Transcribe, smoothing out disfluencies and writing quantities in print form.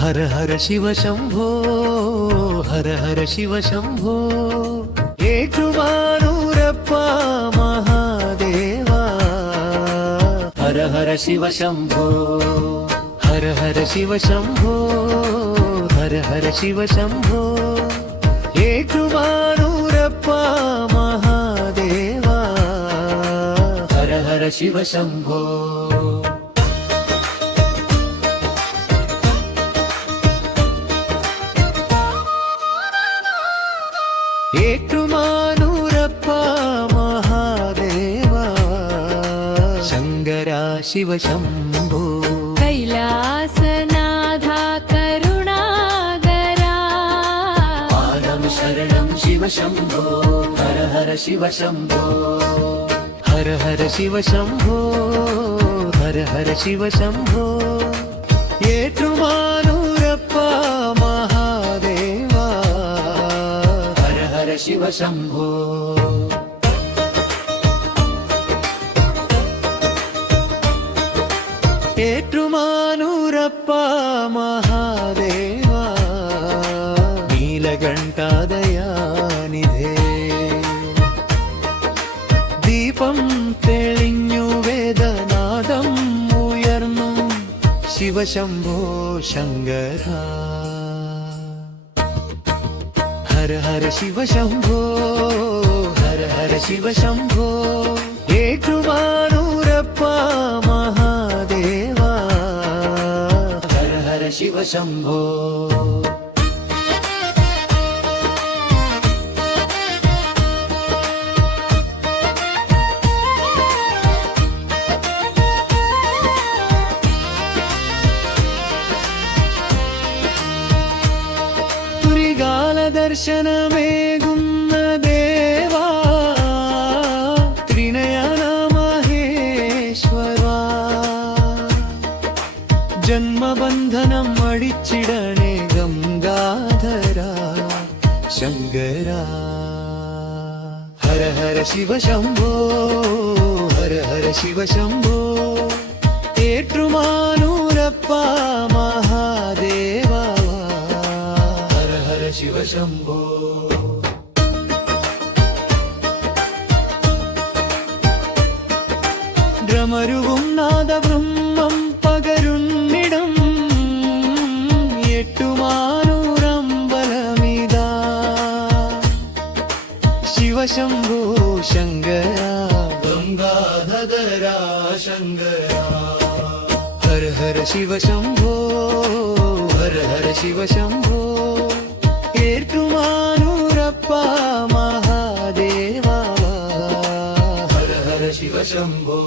हर हर शिव शंभो, हर हर शिव शंभो, ഏറ്റുവാനൂരപ്പാ മഹാദേവാ. ഹര ഹര ശിവ ശംഭോ, ഹര ഹര ശിവ ശംഭോ, ഹര ഹര ശിവ ശംഭോ, ഏറ്റുവാനൂരപ്പാ മഹാദേവാ. ഹര ഹര ശിവ ശംഭോ. ഏറ്റുമാനൂരപ്പാ മഹാദേവാ. ശങ്കര ശിവ ശംഭോ, കൈലാസനാഥ കരുണാകരാ. പാദം ശരണം ശിവ ശംഭോ, ഹര ഹര ശിവ ശംഭോ, ഹര ഹര ശിവ ശംഭോ, ഹര ഹര ശിവ ശംഭോ. ഏറ്റുമാനൂരപ്പാ മഹാദേവാ. ഹര ഹര ശിവ ശംഭോ. ഏറ്റുമാനൂരപ്പാ മഹാദേവാ. നീലകണ്ഠാദയാനിധേ, ദീപം തെളിഞ്ഞു വേദനാദം ഉയർന്നു ശിവശംഭോ ശങ്കര. ഹര ഹര ശിവ ശംഭോ, ഹര ഹര ശിവ ശംഭോ, ഏറ്റുമാനൂരപ്പാ മഹാദേവാ. ഹര ഹര ശിവ ശംഭോ. ദർശനമേകുന്ന ദേവാ, ത്രിനയന മഹേശ്വരാ. ജന്മബന്ധനം അടിച്ചിടണേ ഗംഗാധര ശങ്കര. ഹര ഹര ശിവ ശംഭോ, ഹര ഹര ശിവ ശംഭോ, ഏറ്റുമാനൂരപ്പാ മഹാദേവാ. ശിവ ശംഭോ. ഡ്രമരുവും നാദബ്രഹ്മം പകരുന്നിടം എട്ടുമാനൂരമ്പലമിതാ. ശിവശംഭോ ശങ്കര, ഗംഗാധര ശങ്കര. ഹര ഹര ശിവ ശംഭോ, ഹര ഹര ശിവ ശംഭോ, ഏറ്റുമാനൂരപ്പാ മഹാദേവാ. ഹര ഹര ശിവ ശംഭോ.